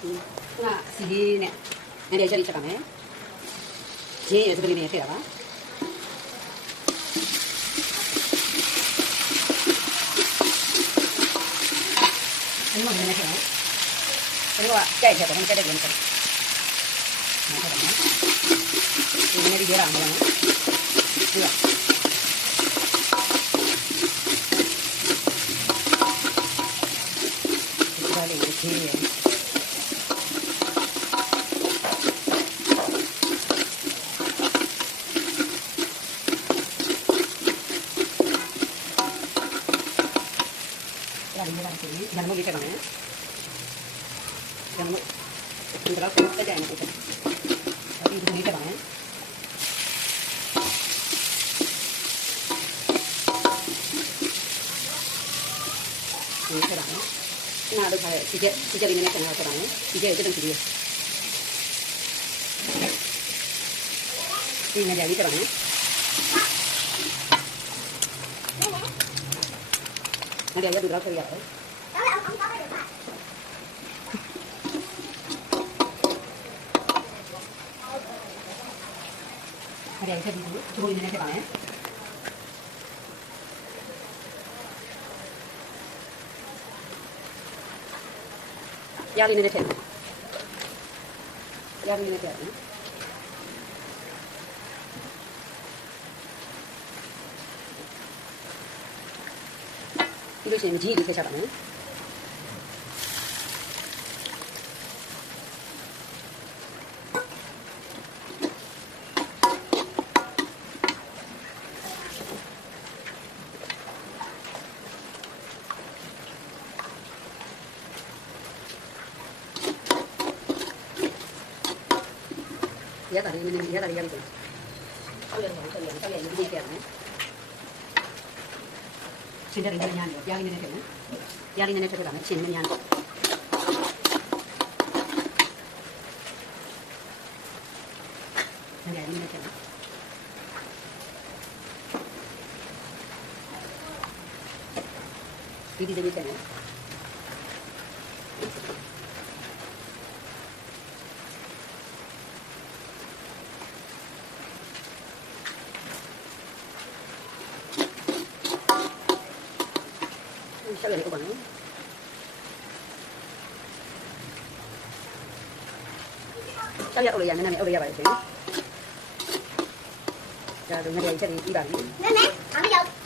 네, 내리셔리 잠깐만. 제 예습을 이미 해봐봐. 이거 그냥 해요. 그리고 짜이죠. 그럼 짜야 되니까. 이거 내리 열안 되나? 이거. 이렇게 ध्यान मुगी करना है ध्यान थोड़ा फूटते जाए ना अभी धोनी करना ini Nah, aduh, saya tiga, tiga lima menit yang aku tanya, tiga itu dan tiga. Ini jadi terang ya. Nanti aja dibilang teriak. Ada yang bisa dulu, tunggu ini aja Pak ya. Yang ini aja. Yang ini aja. 就是你们经济就可以下班也打的你也打的样子这两个月一个月两个月 ചില്ലറ ഇങ്ങനെ ഞാൻ ഇയാളിങ്ങനെ ചെന്ന് ഇയാളിങ്ങനെ ചെറുതാണ് ചെന്ന് ഞാൻ ഇങ്ങനെ ചെന്ന് ഇത് ഇതിൽ sẽ lần của bạn saya udah yang namanya udah ya baik. đi đi dia bisa nè Nenek, ambil jauh.